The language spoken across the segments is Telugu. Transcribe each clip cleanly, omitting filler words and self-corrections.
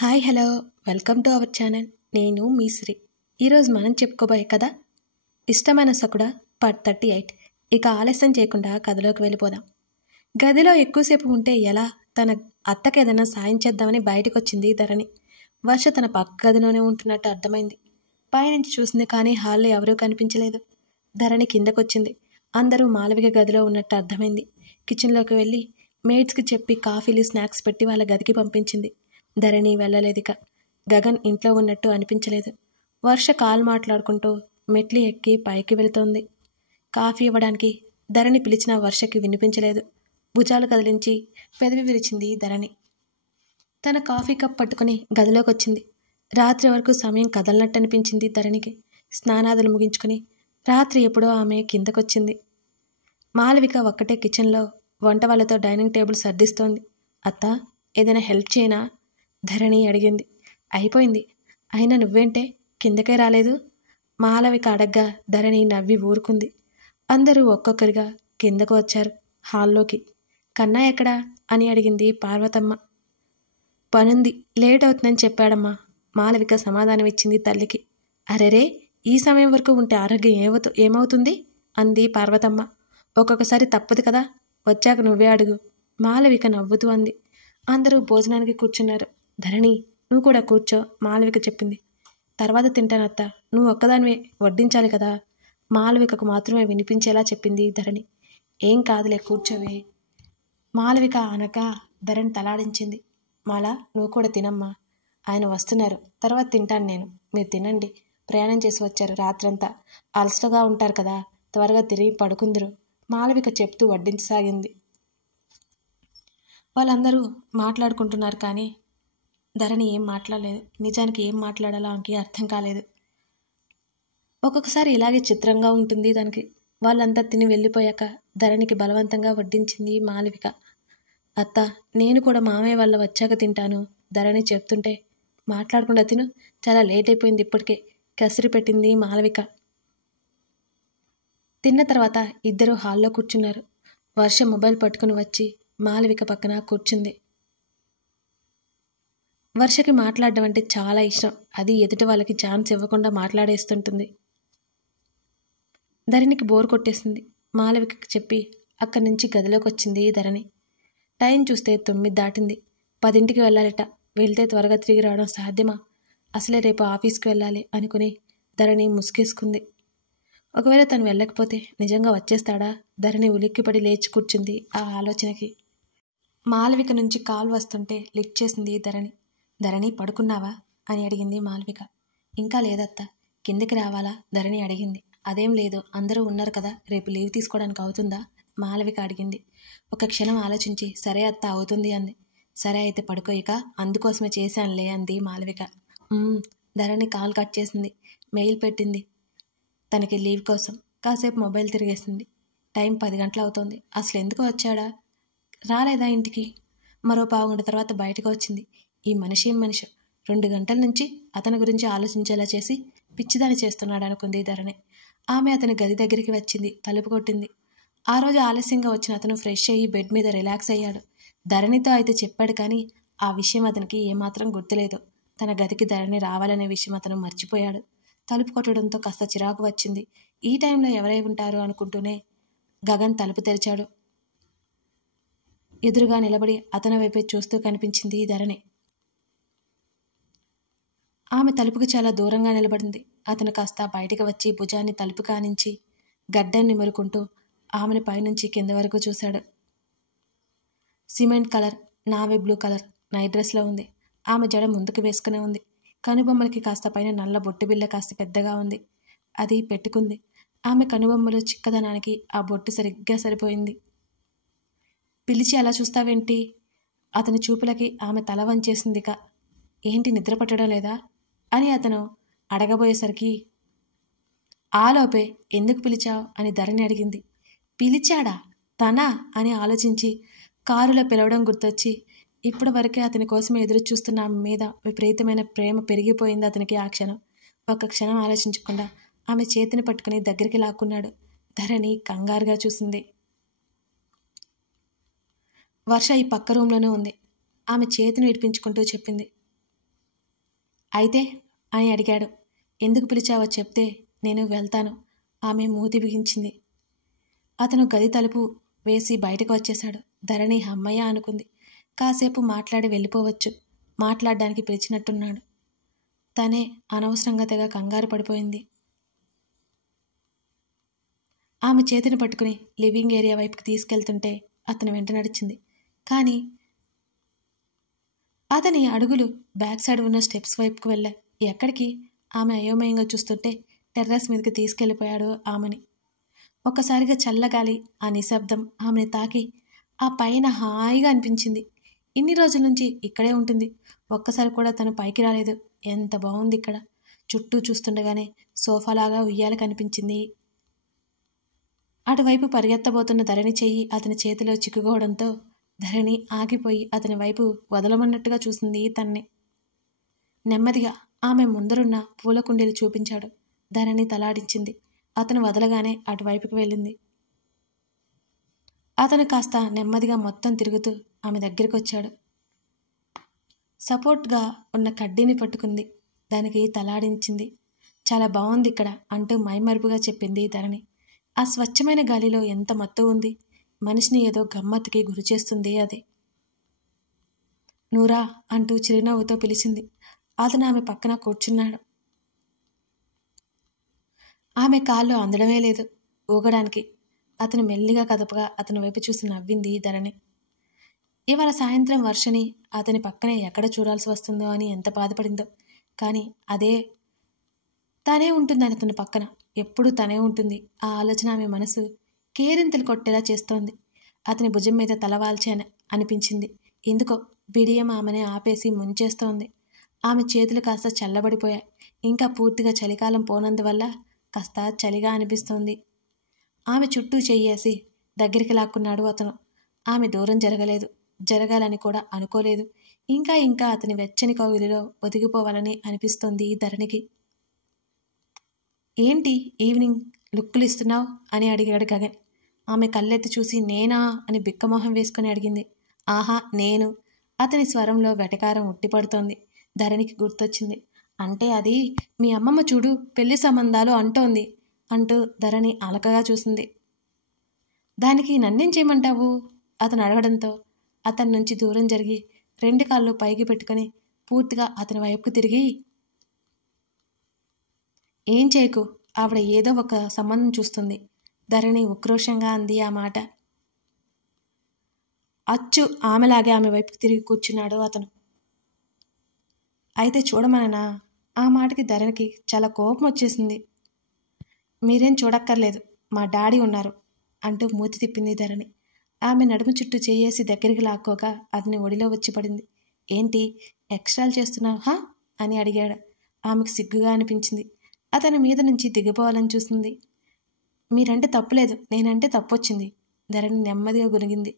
Hi hello welcome to our channel. నేను మీ శ్రీ. ఈరోజు మనం చెప్పుకోబోయే కథ ఇష్టమైన సకుడ పార్ట్ 38. ఇక ఆలస్యం చేయకుండా కథలోకి వెళ్ళిపోదాం. గదిలో ఎక్కువసేపు ఉంటే ఎలా? తన అత్తకి ఏదైనా సాయం చేద్దామని బయటకు వచ్చింది ధరణి. వర్ష తన పక్క గదిలోనే ఉంటున్నట్టు అర్థమైంది. పైనుంచి చూసింది కానీ హాల్లో ఎవరూ కనిపించలేదు. ధరణి కిందకొచ్చింది. అందరూ మాలవిక గదిలో ఉన్నట్టు అర్థమైంది. కిచెన్లోకి వెళ్ళి మేడ్స్కి చెప్పి కాఫీలు స్నాక్స్ పెట్టి వాళ్ళ గదికి పంపించింది. ధరణి వెళ్ళలేదిక. గగన్ ఇంట్లో ఉన్నట్టు అనిపించలేదు. వర్ష కాల్ మాట్లాడుకుంటూ మెట్లు ఎక్కి పైకి వెళుతోంది. కాఫీ ఇవ్వడానికి ధరణి పిలిచిన వర్షకి వినిపించలేదు. భుజాలు కదిలించి పెదవి విరిచింది ధరణి. తన కాఫీ కప్ పట్టుకుని గదిలోకి వచ్చింది. రాత్రి వరకు సమయం కదలనట్టు అనిపించింది ధరణికి. స్నానాదులు ముగించుకుని రాత్రి ఎప్పుడో ఆమె కిందకొచ్చింది. మాలవిక ఒక్కటే కిచెన్లో వంట వాళ్ళతో డైనింగ్ టేబుల్ సర్దిస్తోంది. అత్తా, ఏదైనా హెల్ప్ చేయనా? ధరణి అడిగింది. అయిపోయింది. అయినా నువ్వేంటే కిందకే రాలేదు? మాలవిక అడగ్గా ధరణి నవ్వి ఊరుకుంది. అందరూ ఒక్కొక్కరిగా కిందకు వచ్చారు హాల్లోకి. కన్నా ఎక్కడా అని అడిగింది పార్వతమ్మ. పనుంది, లేట్ అవుతుందని చెప్పాడమ్మా. మాలవిక సమాధానం ఇచ్చింది తల్లికి. అరెరే, ఈ సమయం వరకు ఉంటే ఆరోగ్యం ఏమవుతుంది అంది పార్వతమ్మ. ఒక్కొక్కసారి తప్పదు కదా, వచ్చాక నువ్వే అడుగు. మాలవిక నవ్వుతూ అంది. అందరూ భోజనానికి కూర్చున్నారు. ధరణి, నువ్వు కూడా కూర్చో, మాలవిక చెప్పింది. తర్వాత తింటానత్తా, నువ్వు ఒక్కదానివే వడ్డించాలి కదా. మాలవికకు మాత్రమే వినిపించేలా చెప్పింది ధరణి. ఏం కాదులే, కూర్చోవే. మాలవిక అనగా ధరణి తలాడించింది. మాల, నువ్వు కూడా తినమ్మా. ఆయన వస్తున్నారు, తర్వాత తింటాను నేను. మీరు తినండి. ప్రయాణం చేసి వచ్చారు, రాత్రంతా అలసటగా ఉంటారు కదా, త్వరగా తిరిగి పడుకుందరు. మాలవిక చెప్తూ వడ్డించసాగింది. వాళ్ళందరూ మాట్లాడుకుంటున్నారు కానీ ధరణి ఏం మాట్లాడలేదు. నిజానికి ఏం మాట్లాడాలో ఆమెకి అర్థం కాలేదు. ఒక్కొక్కసారి ఇలాగే చిత్రంగా ఉంటుంది దానికి. వాళ్ళంతా తిని వెళ్ళిపోయాక ధరణికి బలవంతంగా వడ్డించింది మాలవిక. అత్త, నేను కూడా మామయ్య వాళ్ళ వచ్చాక తింటాను. ధరణి చెప్తుంటే మాట్లాడకుండా తిను, చాలా లేట్ అయిపోయింది ఇప్పటికే, కసిరి పెట్టింది మాలవిక. తిన్న తర్వాత ఇద్దరు హాల్లో కూర్చున్నారు. వర్ష మొబైల్ పట్టుకుని వచ్చి మాలవిక పక్కన కూర్చుంది. వర్షకి మాట్లాడడం అంటే చాలా ఇష్టం. అది ఎదుటి వాళ్ళకి ఛాన్స్ ఇవ్వకుండా మాట్లాడేస్తుంటుంది. ధరణికి బోర్ కొట్టేసింది. మాలవికకి చెప్పి అక్కడి నుంచి గదిలోకి వచ్చింది ధరణి. టైం చూస్తే 9 దాటింది. 10ంటికి వెళ్ళాలట. వెళ్తే త్వరగా తిరిగి రావడం సాధ్యమా? అసలే రేపు ఆఫీస్కి వెళ్ళాలి అనుకుని ధరణి ముసుగేసుకుంది. ఒకవేళ తను వెళ్ళకపోతే నిజంగా వచ్చేస్తాడా? ధరణి ఉలిక్కిపడి లేచి కూర్చుంది ఆ ఆలోచనకి. మాలవిక నుంచి కాల్ వస్తుంటే లిఫ్ట్ చేసింది ధరణి. ధరణి, పడుకున్నావా అని అడిగింది మాలవిక. ఇంకా లేదత్తా. కిందకి రావాలా? ధరణి అడిగింది. అదేం లేదు, అందరూ ఉన్నారు కదా, రేపు లీవ్ తీసుకోవడానికి అవుతుందా? మాలవిక అడిగింది. ఒక క్షణం ఆలోచించి సరే అత్త, అవుతుంది అంది. సరే అయితే పడుకో ఇక, అందుకోసమే చేశానులే అంది మాలవిక. ధరణి కాల్ కట్ చేసింది. మెయిల్ పెట్టింది తనకి లీవ్ కోసం. కాసేపు మొబైల్ తిరిగేసింది. టైం 10 గంటలు అవుతోంది. అసలు ఎందుకు వచ్చాడా? రాలేదా ఇంటికి? మరో 15 గంటల తర్వాత బయటకు వచ్చింది. ఈ మనిషి ఏం మనిషి, 2 గంటల నుంచి అతని గురించి ఆలోచించేలా చేసి పిచ్చిదాని చేస్తున్నాడు అనుకుంది ధరణి. ఆమె అతని గది దగ్గరికి వచ్చింది. తలుపు కొట్టింది. ఆ రోజు ఆలస్యంగా వచ్చిన అతను ఫ్రెష్ అయ్యి బెడ్ మీద రిలాక్స్ అయ్యాడు. ధరణితో అయితే చెప్పాడు కానీ ఆ విషయం అతనికి ఏమాత్రం గుర్తులేదు. తన గదికి ధరణి రావాలనే విషయం అతను మర్చిపోయాడు. తలుపు కొట్టడంతో కాస్త చిరాకు వచ్చింది. ఈ టైంలో ఎవరై ఉంటారు అనుకుంటూనే గగన్ తలుపు తెరిచాడు. ఎదురుగా నిలబడి అతని వైపే చూస్తూ కనిపించింది ధరణి. ఆమె తలుపుకి చాలా దూరంగా నిలబడింది. అతను కాస్త బయటికి వచ్చి భుజాన్ని తలుపు కానించి గడ్డాన్ని నిమురుకుంటూ ఆమెను పైనుంచి కింద వరకు చూశాడు. Cement colour, navy blue colour night డ్రెస్లో ఉంది. ఆమె జడ ముందుకు వేసుకునే ఉంది. కనుబొమ్మలకి కాస్త పైన నల్ల బొట్టు బిళ్ళ కాస్త పెద్దగా ఉంది. అది పెట్టుకుంది. ఆమె కనుబొమ్మలు చిక్కదనానికి ఆ బొట్టు సరిగ్గా సరిపోయింది. పిలిచి అలా చూస్తావేంటి? అతని చూపులకి ఆమె తల వంచేసిందిక. ఏంటి, నిద్ర పట్టడం లేదా అని అతను అడగబోయేసరికి ఆలోపే ఎందుకు పిలిచావు అని ధరణి అడిగింది. పిలిచాడా? తనా అని ఆలోచించి కారులో పిలవడం గుర్తొచ్చి ఇప్పటి వరకే అతని కోసమే ఎదురు చూస్తున్న ఆమె మీద విపరీతమైన ప్రేమ పెరిగిపోయింది అతనికి. ఆ క్షణం ఒక్క క్షణం ఆలోచించకుండా ఆమె చేతిని పట్టుకుని దగ్గరికి లాక్కున్నాడు. ధరణి కంగారుగా చూసింది. వర్ష ఈ పక్క రూమ్లోనే ఉంది. ఆమె చేతిని విడిపించుకుంటూ చెప్పింది. అయితే అని అడిగాడు. ఎందుకు పిలిచావో చెప్తే నేను వెళ్తాను. ఆమె మూతి బిగించింది. అతను గది తలుపు వేసి బయటకు వచ్చేశాడు. ధరణి అమ్మయ్య అనుకుంది. కాసేపు మాట్లాడి వెళ్ళిపోవచ్చు. మాట్లాడడానికి పిలిచినట్టున్నాడు. తనే అనవసరంగా తెగ కంగారు పడిపోయింది. ఆమె చేతిని పట్టుకుని లివింగ్ ఏరియా వైపుకి తీసుకెళ్తుంటే అతను వెంట నడిచింది. కానీ అతని అడుగులు బ్యాక్ సైడ్ ఉన్న స్టెప్స్ వైపుకు వెళ్ళాయి. ఎక్కడికి? ఆమె అయోమయంగా చూస్తుంటే టెర్రస్ మీదకి తీసుకెళ్ళిపోయాడు ఆమెని. ఒక్కసారిగా చల్లగాలి, ఆ నిశ్శబ్దం ఆమెని తాకి ఆ పైన హాయిగా అనిపించింది. ఇన్ని రోజుల నుంచి ఇక్కడే ఉంటుంది. ఒక్కసారి కూడా తను పైకి రాలేదు. ఎంత బాగుంది ఇక్కడ. చుట్టూ చూస్తుండగానే సోఫాలాగా ఉయ్యాల కనిపించింది. అటువైపు పరిగెత్తబోతున్న ధరణి చెయ్యి అతని చేతిలో చిక్కుకోవడంతో ధరణి ఆగిపోయి అతని వైపు వదలమన్నట్టుగా చూసింది తన్ని. నెమ్మదిగా ఆమె ముందరున్న పూల కుండీలు చూపించాడు. ధరణి తలాడించింది. అతను వదలగానే అటువైపుకి వెళ్ళింది. అతను కాస్త నెమ్మదిగా మొత్తం తిరుగుతూ ఆమె దగ్గరికి వచ్చాడు. సపోర్ట్గా ఉన్న కడ్డీని పట్టుకుంది. దానికి తలాడించింది. చాలా బాగుంది ఇక్కడ అంటూ మైమరుపుగా చెప్పింది ధరణి. ఆ స్వచ్ఛమైన గాలిలో ఎంత మత్తు ఉంది. మనిషిని ఏదో గమ్మత్తుకి గురిచేస్తుంది అది. నూరా అంటూ చిరునవ్వుతో పిలిచింది. అతను ఆమె పక్కన కూర్చున్నాడు. ఆమె కాళ్ళు అందడమే లేదు ఊగడానికి. అతను మెల్లిగా కదపగా అతని వైపు చూసి నవ్వింది ధరణి. ఇవాళ సాయంత్రం వర్షని అతని పక్కనే ఎక్కడ చూడాల్సి వస్తుందో అని ఎంత బాధపడిందో. కానీ అదే తనే ఉంటుందని అతని పక్కన ఎప్పుడూ తనే ఉంటుంది. ఆ ఆలోచన ఆమె మనసు కేరింతలు కొట్టేలా చేస్తోంది. అతని భుజం మీద తలవాల్చి అనిపించింది. ఎందుకో బిడియం ఆమెనే ఆపేసి ముంచేస్తోంది. ఆమె చేతులు కాస్త చల్లబడిపోయాయి. ఇంకా పూర్తిగా చలికాలం పోనందువల్ల కాస్త చలిగా అనిపిస్తోంది. ఆమె చుట్టూ చెయ్యేసి దగ్గరికి లాక్కున్నాడు అతను. ఆమె దూరం జరగలేదు. జరగాలని కూడా అనుకోలేదు. ఇంకా ఇంకా అతని వెచ్చని కౌగిలిలో ఒదిగిపోవాలని అనిపిస్తోంది ధరణికి. ఏంటి ఈవినింగ్ లుక్కులు ఇస్తున్నావు అని అడిగాడు గగన్. ఆమె కళ్ళెత్తి చూసి నేనా అని బిక్కమొహం వేసుకుని అడిగింది. ఆహా నేను. అతని స్వరంలో వెటకారం ఉట్టిపడుతోంది. ధరణికి గుర్తొచ్చింది. అంటే అది మీ అమ్మమ్మ చూడు పెళ్లి సంబంధాలు అంటోంది అంటూ ధరణి అలకగా చూసింది. దానికి నన్నేం చేయమంటావు అతను అడగడంతో అతని నుంచి దూరం జరిగి 2 కాళ్ళు పైకి పెట్టుకుని పూర్తిగా అతని వైపుకు తిరిగి, ఏం చేయకు, ఆవిడ ఏదో ఒక సంబంధం చూస్తుంది. ధరణి ఉక్రోషంగా అంది ఆ మాట. అచ్చు ఆమెలాగే ఆమె వైపుకు తిరిగి కూర్చున్నాడు అతను. అయితే చూడమననా? ఆ మాటకి ధరణికి చాలా కోపం వచ్చేసింది. మీరేం చూడక్కర్లేదు, మా డాడీ ఉన్నారు అంటూ మూతి తిప్పింది ధరణి. ఆమె నడుము చుట్టూ చేయేసి దగ్గరికి లాక్కోగా అతని ఒడిలో వచ్చి పడింది. ఏంటి ఎక్స్ట్రాలు చేస్తున్నావు హా అని అడిగాడు. ఆమెకు సిగ్గుగా అనిపించింది. అతని మీద నుంచి దిగిపోవాలని చూసింది. మీరంటే తప్పులేదు, నేనంటే తప్పొచ్చింది. ధరణి నెమ్మదిగా గునిగింది.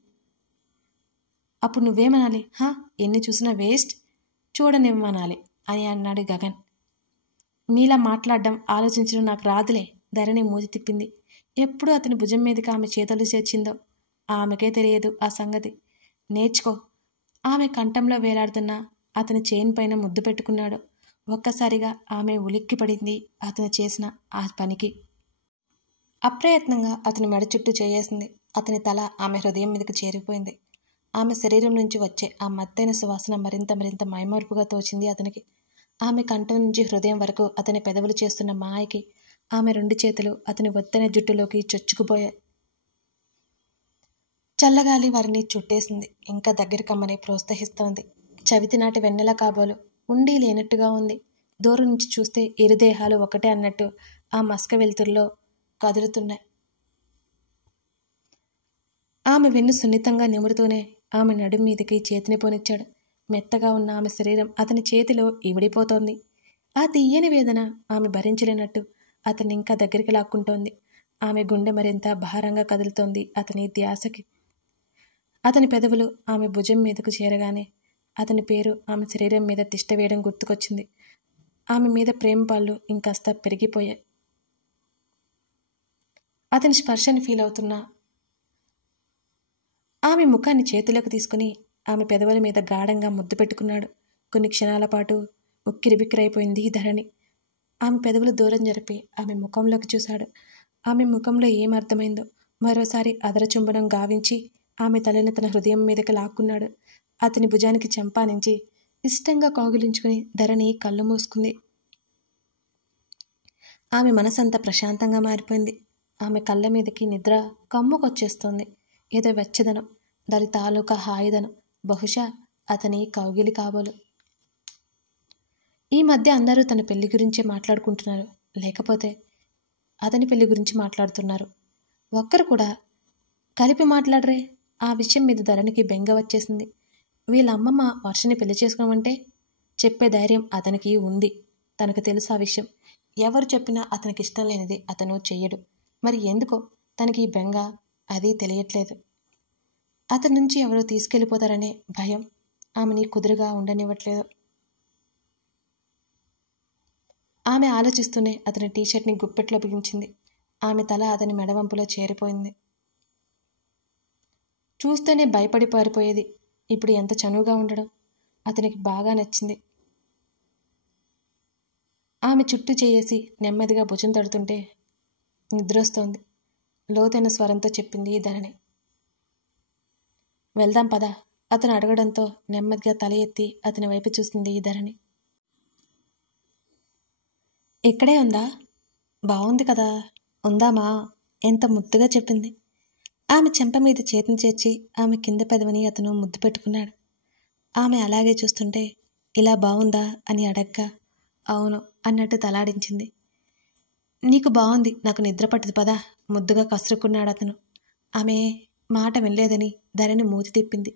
అప్పుడు నువ్వేమనాలి? హా ఎన్ని చూసినా వేస్ట్, చూడనివ్వమనాలి అని అన్నాడు గగన్. మీలా మాట్లాడడం ఆలోచించడం నాకు రాదులే. ధరణి మూతి తిప్పింది. ఎప్పుడు అతని భుజం మీదకి ఆమె చేతులు చేర్చిందో ఆమెకే తెలియదు ఆ సంగతి. నేర్చుకో. ఆమె కంఠంలో వేలాడుతున్న అతని చైన్ పైన ముద్దు పెట్టుకున్నాడు. ఒక్కసారిగా ఆమె ఉలిక్కి పడింది అతను చేసిన ఆ పనికి. అప్రయత్నంగా అతని మెడ చుట్టూ చేయేసింది. అతని తల ఆమె హృదయం మీదకి చేరిపోయింది. ఆమె శరీరం నుంచి వచ్చే ఆ మత్తైన సువాసన మరింత మరింత మైమరుపుగా తోచింది అతనికి. ఆమె కంఠం నుంచి హృదయం వరకు అతని పెదవులు చేస్తున్న మాయకి ఆమె 2 చేతులు అతని ఒత్తైన జుట్టులోకి చొచ్చుకుపోయాయి. చల్లగాలి వారిని చుట్టేసింది. ఇంకా దగ్గర కమ్మని ప్రోత్సహిస్తోంది. చవితినాటి వెన్నెల కాబోలు ఉండి లేనట్టుగా ఉంది. దూరం నుంచి చూస్తే ఇరుదేహాలు ఒకటే అన్నట్టు ఆ మస్క వెలుతురులో కదులుతున్నాయి. ఆమె వెన్ను సున్నితంగా నిమురుతూనే ఆమె నడుం మీదకి చేతిని పోనిచ్చాడు. మెత్తగా ఉన్న ఆమె శరీరం అతని చేతిలో ఇవిడిపోతోంది. ఆ తీయని వేదన ఆమె భరించలేనట్టు అతన్ని ఇంకా దగ్గరికి లాక్కుంటోంది. ఆమె గుండె మరింత భారంగా కదులుతోంది అతని ధ్యాసకి. అతని పెదవులు ఆమె భుజం మీదకు చేరగానే అతని పేరు ఆమె శరీరం మీద తిష్ట వేయడం గుర్తుకొచ్చింది. ఆమె మీద ప్రేమ పాళ్ళు ఇంకాస్త పెరిగిపోయాయి. అతని స్పర్శని ఫీల్ అవుతున్నా ఆమె ముఖాన్ని చేతిలోకి తీసుకుని ఆమె పెదవుల మీద గాఢంగా ముద్దు పెట్టుకున్నాడు. కొన్ని క్షణాల పాటు ఉక్కిరిబిక్కిరైపోయింది ధరణి. ఆమె పెదవులు దూరం జరిపి ఆమె ముఖంలోకి చూశాడు. ఆమె ముఖంలో ఏం అర్థమైందో మరోసారి అదరచుంబనం గావించి ఆమె తలని తన హృదయం మీదకి లాక్కున్నాడు. అతని భుజానికి చెంపానించి ఇష్టంగా కౌగిలించుకుని ధరణి కళ్ళు మూసుకుంది. ఆమె మనసంతా ప్రశాంతంగా మారిపోయింది. ఆమె కళ్ళ మీదకి నిద్ర కమ్ముకొచ్చేస్తోంది. ఏదో వెచ్చదనం, దాని తాలూకా హాయిదనం. బహుశా అతని కౌగిలి కాబోలు. ఈ మధ్య అందరూ తన పెళ్లి గురించే మాట్లాడుకుంటున్నారు, లేకపోతే అతని పెళ్లి గురించి మాట్లాడుతున్నారు. ఒక్కరు కూడా కలిపి మాట్లాడరే. ఆ విషయం మీద ధరణికి బెంగ వచ్చేసింది. వీళ్ళ అమ్మమ్మ వర్షని పెళ్లి చేసుకోమంటే చెప్పే ధైర్యం అతనికి ఉంది. తనకు తెలుసు ఆ విషయం. ఎవరు చెప్పినా అతనికి ఇష్టం లేనిది అతను చెయ్యడు. మరి ఎందుకో తనకి ఈ బెంగ అది తెలియట్లేదు. అతని నుంచి ఎవరో తీసుకెళ్ళిపోతారనే భయం ఆమెని కుదురుగా ఉండనివ్వట్లేదు. ఆమె ఆలోచిస్తూనే అతని టీషర్ట్ని గుప్పెట్లో బిగించింది. ఆమె తల అతని మెడవంపులో చేరిపోయింది. చూస్తేనే భయపడి పారిపోయేది. ఇప్పుడు ఎంత చనువుగా ఉండడం అతనికి బాగా నచ్చింది. ఆమె చుట్టూ చేయేసి నెమ్మదిగా భుజం తడుతుంటే నిద్రొస్తోంది. లోతైన స్వరంతో చెప్పింది ధరణి. వెళ్దాం పదా అతను అడగడంతో నెమ్మదిగా తల ఎత్తి అతని వైపు చూసింది ధరణి. ఇక్కడే ఉందా? బాగుంది కదా, ఉందామా? ఎంత ముద్దుగా చెప్పింది. ఆమె చెంప మీద చేతిని చేర్చి ఆమె కింద పెదవిని అతను ముద్దు పెట్టుకున్నాడు. ఆమె అలాగే చూస్తుంటే ఇలా బాగుందా అని అడగ్గా అవును అన్నట్టు తలాడించింది. నీకు బాగుంది, నాకు నిద్ర పట్టదు పదా, ముద్దుగా కసురుకున్నాడు అతను. ఆమె మాట వినలేదని ధరణి మూతి తిప్పింది.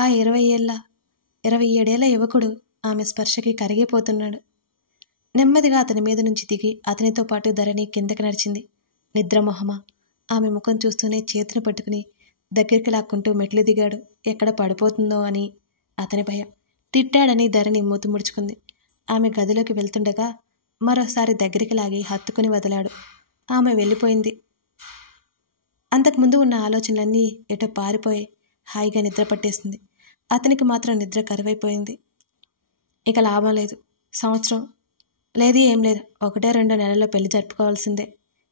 ఆ 27 ఏళ్ల యువకుడు ఆమె స్పర్శకి కరిగిపోతున్నాడు. నెమ్మదిగా అతని మీద నుంచి దిగి అతనితో పాటు ధరణి కిందకి నడిచింది. నిద్రమొహమా ఆమె ముఖం చూస్తూనే చేతిని పట్టుకుని దగ్గరికి లాక్కుంటూ మెట్లు దిగాడు. ఎక్కడ పడిపోతుందో అని అతని భయం. తిట్టాడని ధరణి మూతి ముడుచుకుంది. ఆమె గదిలోకి వెళ్తుండగా మరోసారి దగ్గరికి లాగి హత్తుకుని వదిలాడు. ఆమె వెళ్ళిపోయింది. అంతకుముందు ఉన్న ఆలోచనలన్నీ ఎటో పారిపోయి హాయిగా నిద్ర పట్టేసింది. అతనికి మాత్రం నిద్ర కరువైపోయింది. ఇక లాభం లేదు. సంవత్సరం లేదు, ఏం లేదు, 1-2 నెలల్లో పెళ్లి జరుపుకోవాల్సిందే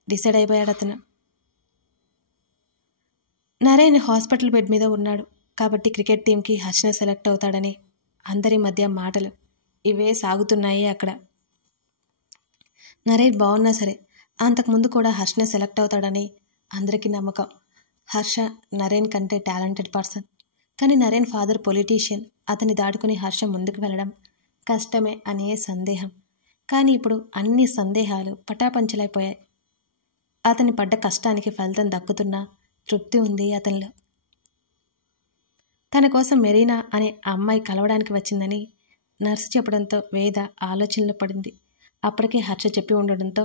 డిసైడ్ అయిపోయాడు అతను. నరేన్ హాస్పిటల్ బెడ్ మీద ఉన్నాడు కాబట్టి క్రికెట్ టీంకి హర్షణ సెలెక్ట్ అవుతాడని అందరి మధ్య మాటలు ఇవే సాగుతున్నాయి అక్కడ. నరేన్ బాగున్నా సరే అంతకుముందు కూడా హర్షణ సెలెక్ట్ అవుతాడని అందరికీ నమ్మకం. హర్ష నరేన్ కంటే టాలెంటెడ్ పర్సన్. కానీ నరేన్ ఫాదర్ పొలిటీషియన్. అతని దాటుకుని హర్ష ముందుకు వెళ్ళడం కష్టమే అనే సందేహం. కానీ ఇప్పుడు అన్ని సందేహాలు పటాపంచలైపోయాయి. అతని పడ్డ కష్టానికి ఫలితం దక్కుతున్న తృప్తి ఉంది అతనిలో. తన కోసం మెరీనా అనే అమ్మాయి కలవడానికి వచ్చిందని నర్సు చెప్పడంతో వేద ఆలోచనలో పడింది. అప్పటికే హర్ష చెప్పి ఉండడంతో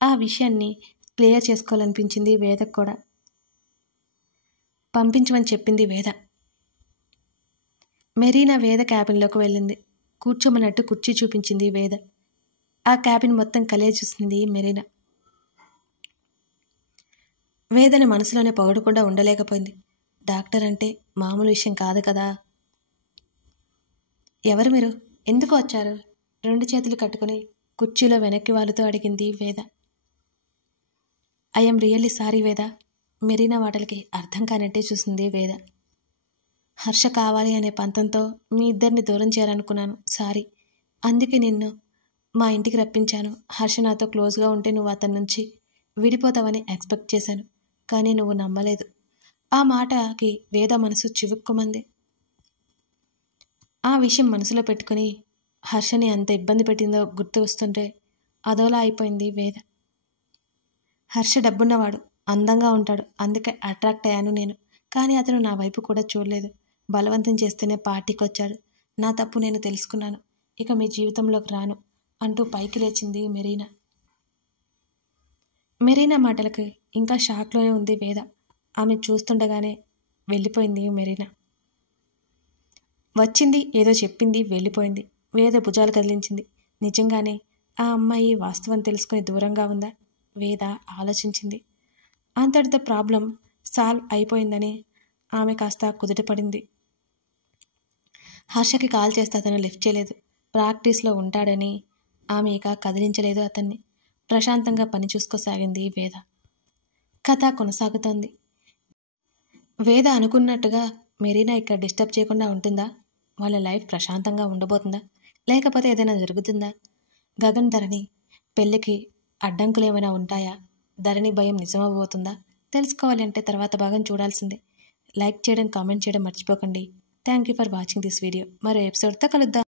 ఆ విషయాన్ని క్లియర్ చేసుకోవాలనిపించింది వేదకు కూడా. పంపించమని చెప్పింది వేద. మెరీనా వేద క్యాబిన్లోకి వెళ్ళింది. కూర్చోమన్నట్టు కుర్చీ చూపించింది వేద. ఆ క్యాబిన్ మొత్తం కలియ చూసింది మెరీనా. వేదని మనసులోనే పొగడకుండా ఉండలేకపోయింది. డాక్టర్ అంటే మామూలు విషయం కాదు కదా. ఎవరు మీరు? ఎందుకు వచ్చారు? 2 చేతులు కట్టుకుని కుర్చీలో వెనక్కి వాలుతూ అడిగింది వేద. ఐఎమ్ రియల్లీ సారీ వేద. మెరీనా మాటలకి అర్థం కానట్టే చూసింది వేద. హర్ష కావాలి అనే పంతంతో మీ ఇద్దరిని దూరం చేయాలనుకున్నాను, సారీ. అందుకే నిన్ను మా ఇంటికి రప్పించాను. హర్ష నాతో క్లోజ్గా ఉంటే నువ్వు అతని నుంచి విడిపోతావని ఎక్స్పెక్ట్ చేశాను. కానీ నువ్వు నమ్మలేదు. ఆ మాటకి వేద మనసు చివుక్కుమంది. ఆ విషయం మనసులో పెట్టుకుని హర్షని ఎంత ఇబ్బంది పెట్టిందో గుర్తు వస్తుంటే అదోలా అయిపోయింది వేద. హర్ష డబ్బున్నవాడు, అందంగా ఉంటాడు, అందుకే అట్రాక్ట్ అయ్యాను నేను. కానీ అతను నా వైపు కూడా చూడలేదు. బలవంతం చేస్తేనే పార్టీకి వచ్చాడు. నా తప్పు నేను తెలుసుకున్నాను. ఇక మీ జీవితంలోకి రాను అంటూ పైకి లేచింది మెరీనా. మెరీనా మాటలకి ఇంకా షాక్లోనే ఉంది వేద. ఆమె చూస్తుండగానే వెళ్ళిపోయింది మెరీనా. వచ్చింది, ఏదో చెప్పింది, వెళ్ళిపోయింది. వేద భుజాలు కదిలించింది. నిజంగానే ఆ అమ్మాయి వాస్తవం తెలుసుకుని దూరంగా ఉందా? వేద ఆలోచించింది. అంతటితో ప్రాబ్లం సాల్వ్ అయిపోయిందని ఆమె కాస్త కుదుటపడింది. హర్షకి కాల్ చేస్తే అతను లిఫ్ట్ చేయలేదు. ప్రాక్టీస్లో ఉంటాడని ఆమె ఇక కదిలించలేదు అతన్ని. ప్రశాంతంగా పని చూసుకోసాగింది వేద. కథ కొనసాగుతోంది. వేద అనుకున్నట్టుగా మెరీనా ఇక్కడ డిస్టర్బ్ చేయకుండా ఉంటుందా? వాళ్ళ లైఫ్ ప్రశాంతంగా ఉండబోతుందా? లేకపోతే ఏదైనా జరుగుతుందా? గగన్ ధరణి పెళ్ళికి అడ్డంకులు ఏమైనా ఉంటాయా? ధరణి భయం నిజమవబోతుందా? తెలుసుకోవాలి అంటే తర్వాత భాగం చూడాల్సిందే. లైక్ చేయడం, కామెంట్ చేయడం మర్చిపోకండి. Thank you for watching this video. మరో ఎపిసోడ్తో కలుద్దాం.